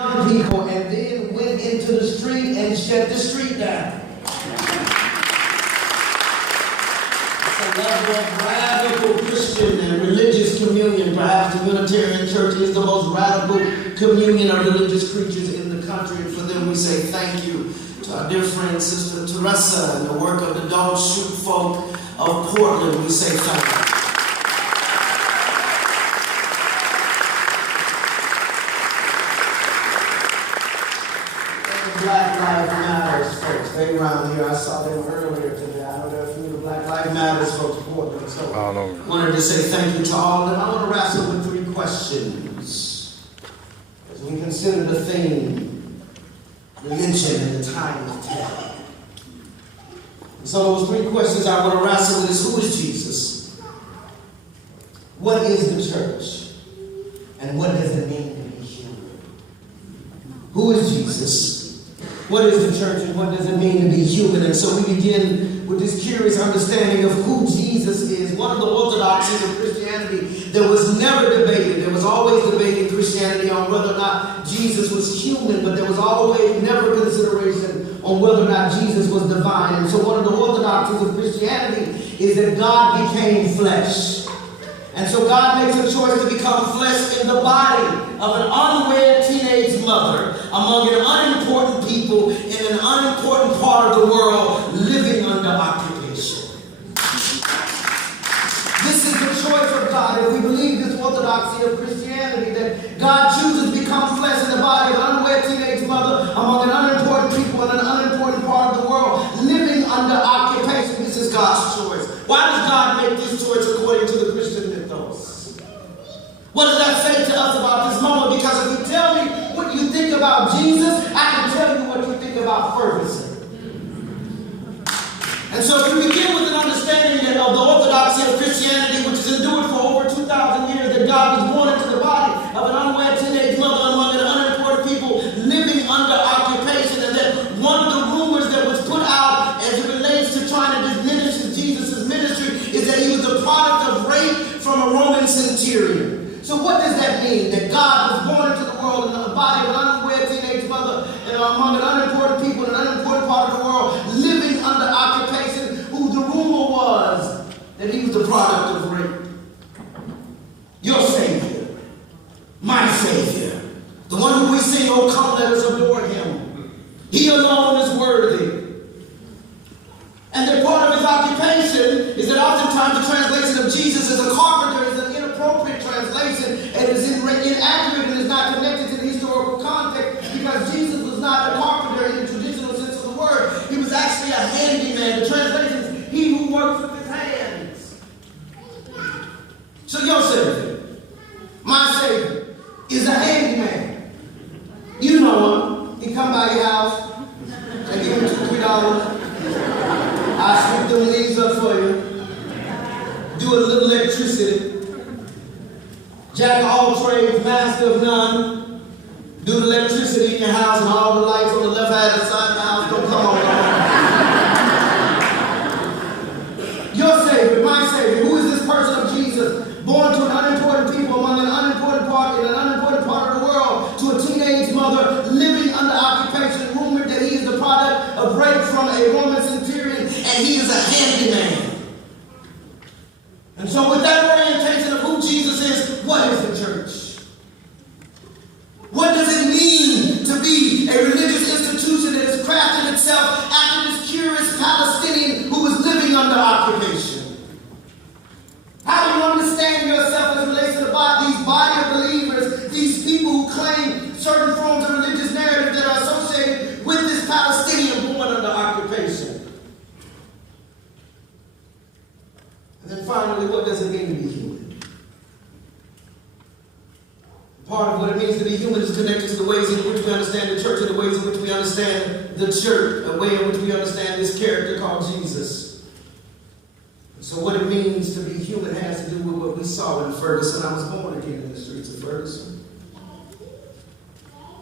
People and then went into the street and shut the street down. It's a level of radical Christian and religious communion. Perhaps the Unitarian Church is the most radical communion of religious creatures in the country. And for them we say thank you to our dear friend Sister Teresa and the work of the Don't Shoot Folk of Portland. We say thank you. Black Lives Matters folks. They around here. I saw them earlier today. I know there are a few of the Black Lives Matters folks in Portland. So I wanted to say thank you to all of them. I want to wrestle with 3 questions as we consider the theme, religion in the time of terror. And so those 3 questions I want to wrestle with is: who is Jesus? What is the church? And what does it mean to be human? Who is Jesus? What is the church and what does it mean to be human? And so we begin with this curious understanding of who Jesus is. One of the orthodoxies of Christianity that was never debated. There was always debate in Christianity on whether or not Jesus was human, but there was always never consideration on whether or not Jesus was divine. And so one of the orthodoxies of Christianity is that God became flesh. And so God makes a choice to become flesh in the body of an unwed teenage mother among an unimportant people in an unimportant part of the world living under occupation. This is the choice of God. If we believe this orthodoxy of Christianity, that God chooses to become flesh in the body of an unwed teenage mother among an unimportant people in an unimportant part of the world living under occupation. This is God's choice. Why does God make this choice according to the Christian mythos? What does that say to us about this moment? Because if you tell me what you think about Jesus, I can tell you what you think about Ferguson. And so if you begin with an understanding of the orthodoxy of Christianity, which has endured for over 2,000 years, that God was born into the body of an unwed teenage mother among an unimportant people living under occupation, and that one of the rumors that was put out as it relates to trying to diminish Jesus' ministry is that he was the product of rape from a Roman centurion. So what does that mean? That God was born into the world in the body of an unwed teenage mother and among an unimportant people in an unimportant part of the world living under occupation, who the rumor was that he was the product of rape. Your Savior, my Savior, the one who we sing, "Oh come let us adore him. He alone is worthy." And that part of his occupation is that oftentimes the translation of Jesus as a carpenter is an inappropriate translation and is inaccurate and is not connected to the historical context, because Jesus was not a carpenter in the traditional sense of the word. He was actually a handyman. The translation is he who works with his hands. So your Savior, my Savior, is a handyman. You know him. He come by your house and give him $2, $3. I sweep them leaves up for you. Do a little electricity. Jack of all trades, master of none. Do the electricity in your house and all the lights on the left hand side of the house don't come on. Your Savior, my Savior, who is this person of Jesus? Born to an unimportant people among an unimportant part in an unimportant part of the world, to a teenage mother living under occupation, rumored that he is the product of rape from a Roman centurion, and he is a handyman. And so with that orientation of who Jesus is, what is the church? What does it mean to be a religious institution that has crafted itself after this curious Palestinian who was living under occupation? How do you understand yourself as it relates to these body of believers, these people who claim certain forms of religious narrative that are associated with this Palestinian born under occupation? And then finally, what does it mean to be human? Part of what it means to be human is connected to the ways in which we understand the church and the ways in which we understand the church, the way in which we understand this character called Jesus. So what it means to be human has to do with what we saw in Ferguson. I was born again in the streets of Ferguson.